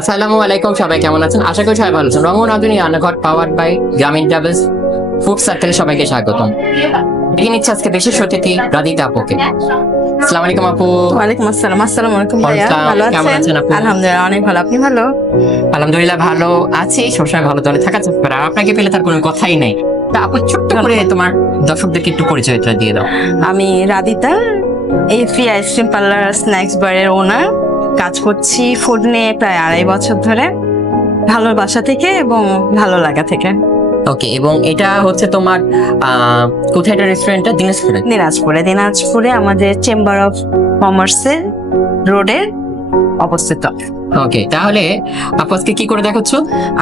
আসসালামু আলাইকুম, সবাই কেমন আছেন? আশা করি সবাই ভালো আছেন। রঙন আধুনিক রান্নাঘর পাওয়ার্ড বাই গ্রামীণ ট্রাভেলস ফুড সার্কেলে সবাইকে স্বাগতম। দেখে নিচ্ছে আজকে বিশেষ অতিথি রাধিকা আপুকে। আসসালামু আলাইকুম আপু। ওয়ালাইকুম আসসালাম। আসসালামু আলাইকুম ভাইয়া, আসসালাম, ভালো কেমন আছেন আছেন? আপু? আলহামদুলিল্লাহ অনেক ভালো। আপনি ভালো? আলহামদুলিল্লাহ ভালো আছি, সবসময় ভালো দলে থাকা চেষ্টা করি। আর আপনাকে পেলে তার কোনো কথাই নাই। তা আপু ছোট্ট করে তোমার দর্শকদেরকে একটু পরিচয়টা দিয়ে দাও। আমি রাধিতা, এই ফ্রি আইসক্রিম পার্লার স্ন্যাক্স বারের ওনার। কাজ করছি ফুড নিয়ে প্রায় 2.5 বছর ধরে, ভালোবাসা থেকে এবং ভালো লাগা থেকে। ওকে, এবং এটা হচ্ছে তোমার কোথায় এটা রেস্টুরেন্টটা? দিনাজপুরে। দিনাজপুরে আমাদের চেম্বার অফ কমার্সের রোডে অবস্থিত। ওকে, তাহলে আপু আজকে কি করে দেখাচ্ছ?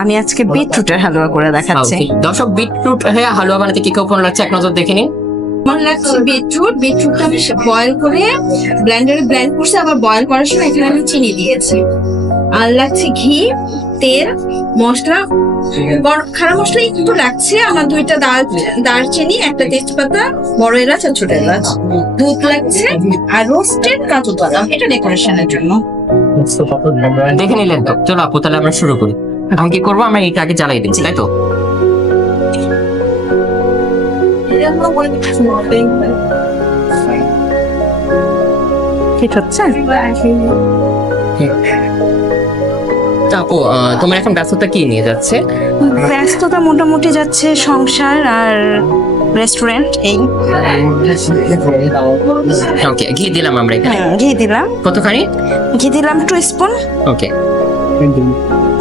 আমি আজকে বিটরুটের হালুয়া করে দেখাচ্ছি। Okay, দর্শক বিটরুট হালুয়া বানাতে কি কি উপকরণ লাগছে এক নজর দেখে নিন। আমার লাগছে বিটরুটটা আমি বয়েল করে ব্লেন্ডারে ব্লেন্ড করছি, আবার বয়েল করার সময় এখানে আমি চিনি দিয়েছি। আর লাগছে ঘি, তেল, মশলা, খারাপ মশলা একটু লাগছে আমার, 2টা দারচিনি, 1টা তেজপাতা, বড় এলাচ আর ছোট এলাচ, দুধ লাগছে, আর রোস্টেড কাজু বাদাম, এটা ডেকোরেশনের জন্য। দেখে নিলেন তো? চলো আপু তাহলে আমরা শুরু করি। এখন কি করবো? আমরা এটা আগে জ্বালাই দিচ্ছি, তাই তো? ঠিক হচ্ছে? তা আপু তোমার এখন ব্যস্ততা কি নিয়ে যাচ্ছে? ব্যস্ততা মোটামুটি যাচ্ছে, সংসার আর রেস্টুরেন্ট এই। ওকে, ঘি দিলাম আমরা এখানে। ঘি দিলাম। কতখানি? ঘি দিলাম 2 স্পুন। ওকে,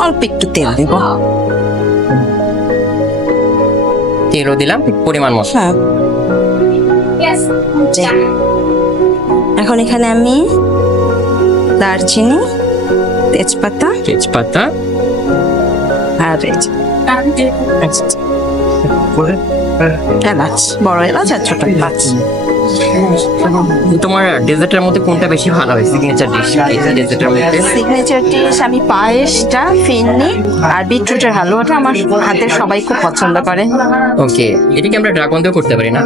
অল্প একটু তেল দিব। তেলও দিলাম পরিমাণ মতো। হ্যাঁ, এখন এখানে আমি দারচিনি, তেজপাতা তেজপাতা আর এলাচ, বড় এলাচ আর ছোট এলাচ। তোমার ডেজার্টের মধ্যে কোনটা বেশি ভালো হয়? সিগনেচার ডিশ ডেজার্টের মধ্যে? সিগনেচার ডিশ আমি পায়েসটা, ফিরনি আর বিটরুটের হালুয়াটা আমার হাতের সবাই খুব পছন্দ করে। ওকে, এটা কি আমরা ড্রাগন দিয়েও করতে পারি না?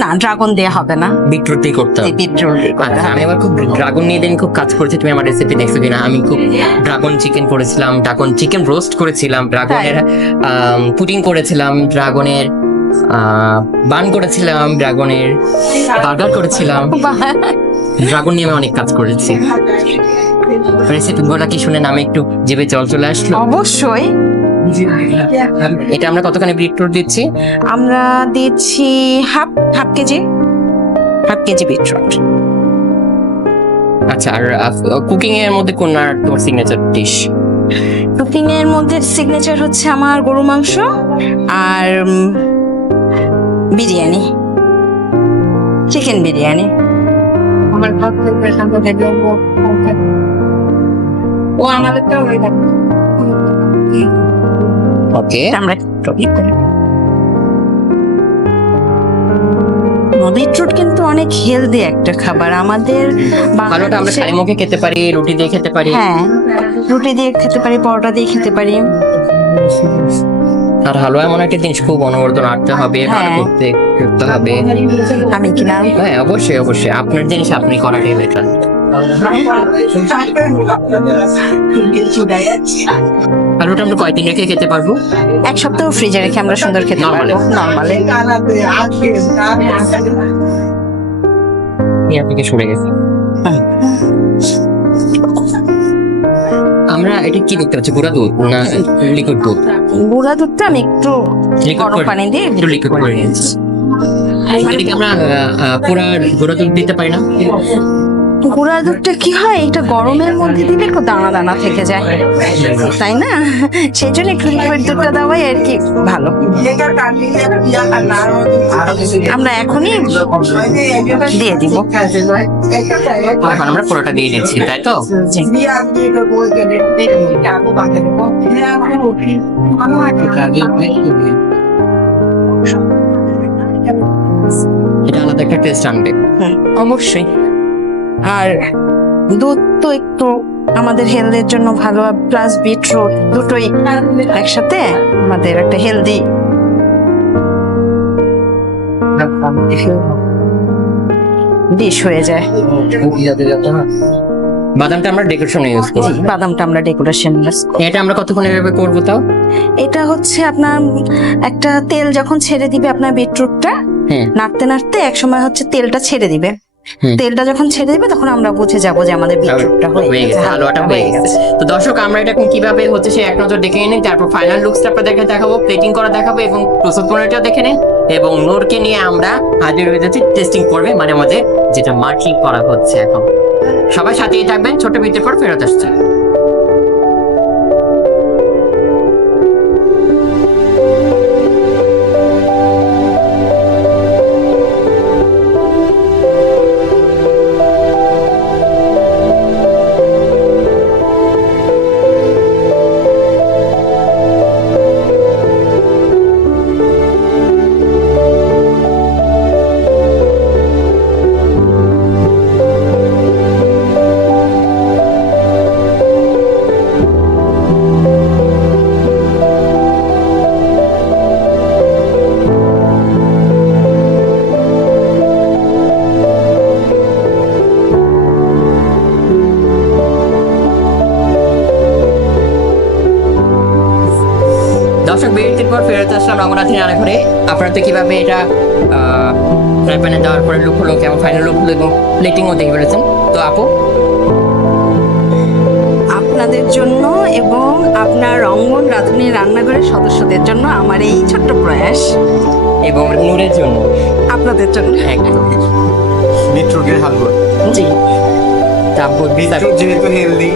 না, ড্রাগন দেয়া হবে না, বিটরুট দিয়ে করতে হবে। বিটরুট দিয়ে করতে আচ্ছা, হবে। আমি আবার খুব ড্রাগন নিয়ে দিন খুব কাজ করেছি। তুমি আমার রেসিপি দেখছো কিনা? আমি খুব ড্রাগন চিকেন করেছিলাম, ড্রাগন চিকেন রোস্ট করেছিলাম, ড্রাগনের পুডিং করেছিলাম, ড্রাগনের বান করেছিলাম, ড্রাগনের বার্গার করেছিলাম। ড্রাগন নিয়ে আমি অনেক কাজ করেছি। রেসিপি গুলো কি শুনে আমি একটু জিভে জল চলে আসলো। অবশ্যই। এটা আমরা কতখানি বিটরুট দিচ্ছি? আমরা দিচ্ছি হাফ কেজি বিটরুট। আচ্ছা, আর কুকিং এর মধ্যে কোন আর তোমার সিগনেচার ডিশ? কুকিং এর মধ্যে সিগনেচার হচ্ছে আমার গরু মাংস আর বিরিয়ানি, চিকেন বিরিয়ানি। আমার ভাত ও আমাদেরটা হয়ে থাকে। ওকে, আমরা বিটরুট কিন্তু অনেক হেলদি একটা খাবার আমাদের ভালোটা আমরা খালি মুখে খেতে পারি, রুটি দিয়ে খেতে পারি। হ্যাঁ, রুটি দিয়ে খেতে পারি, পরোটা দিয়ে খেতে পারি। আর হালুয়া এমন একটা জিনিস, খুব অনবরত নাড়তে হবে, ভালো করতে হবে। আমি কিনা হ্যাঁ, অবশ্যই অবশ্যই, আপনার জিনিস আপনি করাটাই বেটার। আলুটা আমরা কয়দিন রেখে খেতে পারবো? 1 সপ্তাহ ফ্রিজে রেখে আমরা সুন্দর খেতে পারবো নরমালি। থেকে সরে গেছে। আমরা এটা কি দেখতে পাচ্ছি? গুঁড়া দুধ না লিকুইড দুধ? গুঁড়া দুধটা আমি একটু গরম পানি দিয়ে একটু লিকুইড করে নিয়েছি। এদিকে আমরা পুরা গুঁড়া দুধ দিতে পারি না? গুঁড়া দুধটা কি হয়, এটা গরমের মধ্যে দিলে একটু দানা দানা থেকে যায়, তাই না? সেই জন্য একটু লিকুইড দুধটা দেওয়াই আর কি ভালো। আমরা এখনই দিয়ে দিব। এখন আমরা পুরোটা দিয়ে দিচ্ছি, তাই তো? এটা আলাদা একটা টেস্ট আনবে। অবশ্যই। আর দুধ তো একটু আমাদের হেলথের জন্য ভালো, প্লাস বিটরুট দুটোই একসাথে আমাদের একটা হেলদি ডিশ হয়ে যায়। বাদামটা আমরা ডেকোরেশনে ইউজ করব। বাদামটা আমরা ডেকোরেশন ইউজ করি। এটা আমরা কতক্ষণ এভাবে করবো তাও? এটা হচ্ছে আপনার একটা তেল যখন ছেড়ে দিবে আপনার বিটরুটটা, হ্যাঁ নাড়তে নাড়তে একসময় হচ্ছে তেলটা ছেড়ে দিবে। হুম। তেলটা যখন ছেড়ে দিবে তখন আমরা বুঝে যাবো যে আমাদের বিটরুটটা হয়ে গেছে, হালুয়াটা হয়ে গেছে। তো দর্শক, আমরা এটা এখন কিভাবে হচ্ছে সে এক নজর দেখে নিন, তারপর ফাইনাল লুকসটা আপনাদেরকে দেখাবো, প্লেটিং করা দেখাবো এবং প্রস্তুত প্রণালীটা দেখে নিন, এবং নূরকে নিয়ে আমরা হাজির হয়ে যাচ্ছি টেস্টিং করবে, মানে আমাদের যেটা মার্কিং করা হচ্ছে এখন। সবাই সাথেই থাকবেন, ছোট বিরতির পর ফেরত আসছে। দর্শক, বিরতির পর ফেরত আসলাম রঙ্গনাথের রান্নাঘরে। আপনারা তো কিভাবে এটা ফ্রাই প্যানে দেওয়ার পরে লুক হলো, কেমন ফাইনাল লুক হলো এবং প্লেটিংও দেখে ফেলেছেন। তো আপু, আপনাদের জন্য এবং আপনার রঙ্গন রাঁধুনি রান্নাঘরের সদস্যদের জন্য আমার এই ছোট্ট প্রয়াস, এবং নূরের জন্য আপনাদের জন্য। একদম বিটরুটের হালুয়া। জি তারপর বিটরুট যেহেতু হেলদি,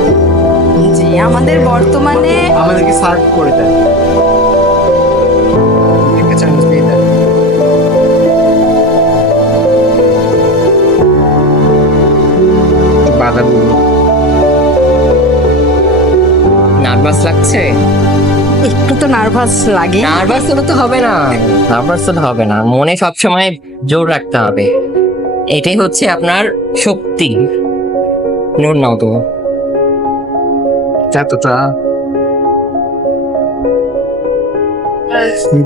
জি, আমাদের বর্তমানে আমাদেরকে সার্ভ করে দেয়। একটা চামচ দিয়ে দেয়। বাদাম নার্ভাস লাগছে? একটু তো নার্ভাস লাগে। নার্ভাস হলে তো হবে না, নার্ভাস হলে হবে না, মনে সবসময় জোর রাখতে হবে, এটাই হচ্ছে আপনার শক্তি। নূর নাও তো এতটা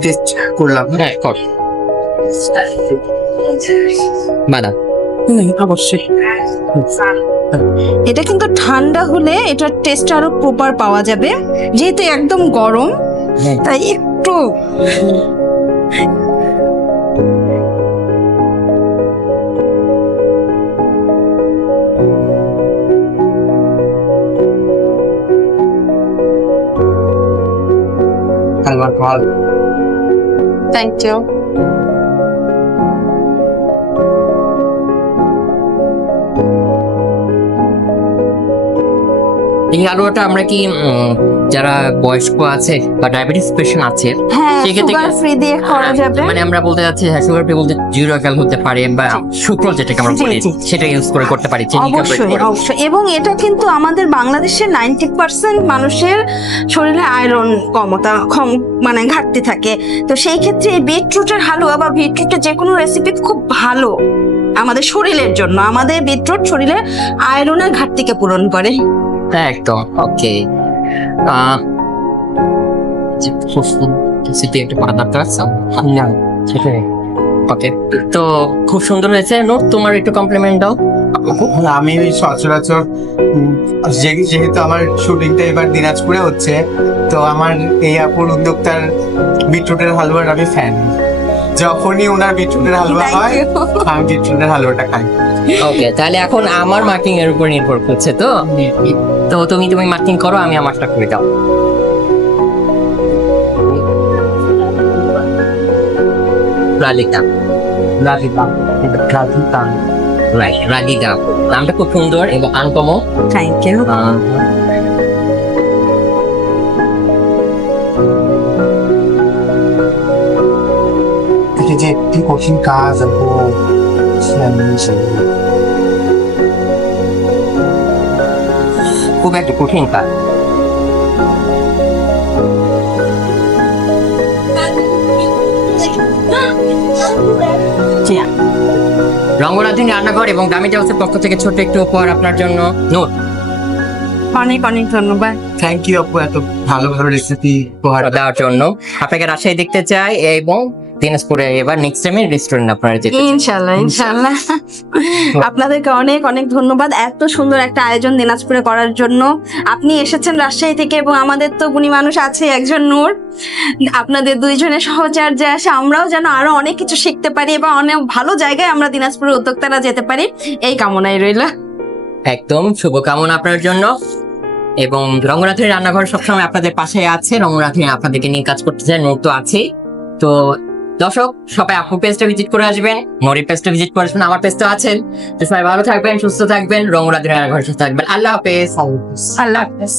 টেস্ট করলাম। হ্যাঁ কর বাদাম। অবশ্যই। এটা কিন্তু ঠান্ডা হলে এটার টেস্ট আরো প্রপার পাওয়া যাবে, যেহেতু একদম গরম হ্যাঁ। তাই একটু হালুয়ার ফল। Thank you. এই হালুয়াটা আমরা কি যারা বয়স্ক আছে বা ডায়াবেটিস পেশেন্ট আছে, হ্যাঁ, সেক্ষেত্রে সুগার ফ্রি দিয়ে করা যাবে। মানে আমরা বলতে যাচ্ছি সুগার ফ্রি বলতে জিরো ক্যাল হতে পারে বা সুক্রোজ যেটাকে আমরা জি, বলি, জি। সেটা ইউজ করে করতে পারি, চিনি কে অবশ্যই করে। অবশ্যই, এবং এটা কিন্তু আমাদের বাংলাদেশের 90% মানুষের শরীরে আয়রন মানে ঘাটতি থাকে। তো সেই ক্ষেত্রে এই বিটরুটের হালুয়া বা বিটরুটের যে কোনো রেসিপি খুব ভালো আমাদের শরীরের জন্য। আমাদের বিটরুট শরীরে আয়রনের ঘাটতিকে পূরণ করে। একদম ওকে। একটা পাতা আছে না, সেটাই ওকে। তো খুব সুন্দর হয়েছে। নোট, তোমার একটু কমপ্লিমেন্ট দাও। আমি ওই সচরাচর যেহেতু আমার শুটিংটা এবার দিনাজপুরে হচ্ছে, তো আমার এই আপুর উদ্যোক্তার বিটরুটের হালুয়ার আমি ফ্যান। যখনই ওনার বিটরুটের হালুয়া Thank হয়, you. আমি বিটরুটের হালুয়াটা খাই। ওকে, তাহলে এখন আমার মার্কিং এর উপর নির্ভর করছে। তো তো তুমি মার্কিং করো, আমি আমারটা করে দাও। রালিকা রাগিকা নামটা খুব সুন্দর এবং আনকমন। Thank you. এটা যে একটি কঠিন কাজ আপু, খুব একটা কঠিন কাজ। রঙ্গনাথিনী রান্নাঘর এবং দামি হাউসের পক্ষ থেকে ছোট একটু উপহার আপনার জন্য। নোট, অনেক অনেক ধন্যবাদ। থ্যাংক ইউ আপু, এত ভালো ভালো রেসিপি উপহার দেওয়ার জন্য। আপনাকে রাজশাহী দেখতে চাই এবং দিনাজপুরে এবার নেক্সট টাইমে রেস্টুরেন্ট আপনারা যেতে চাই। ইনশাল্লাহ আপনাদেরকে অনেক অনেক ধন্যবাদ এত সুন্দর একটা আয়োজন দিনাজপুরে করার জন্য। আপনি এসেছেন রাজশাহী থেকে এবং আমাদের তো গুণী মানুষ আছে একজন নূর, আপনাদের দুইজনের সহচর্যে আসে আমরাও যেন আরো অনেক কিছু শিখতে পারি এবং অনেক ভালো জায়গায় আমরা দিনাজপুরের উদ্যোক্তারা যেতে পারি, এই কামনাই রইল। একদম শুভকামনা আপনার জন্য। এবং রঙ্গনাথের রান্নাঘর সবসময় আপনাদের পাশে আছে, রঙ্গনাথে আপনাদেরকে নিয়ে কাজ করতে চাই, নোট তো আছে। তো দর্শক সবাই আপুর পেজটা ভিজিট করে আসবেন, মরির পেজটা ভিজিট করে আসবেন, আমার পেজ তো আছেন। তো সবাই ভালো থাকবেন, সুস্থ থাকবেন, রঙ্গনাথের রান্নাঘর সুস্থ থাকবেন। আল্লাহ হাফেজ। আল্লাহ হাফেজ।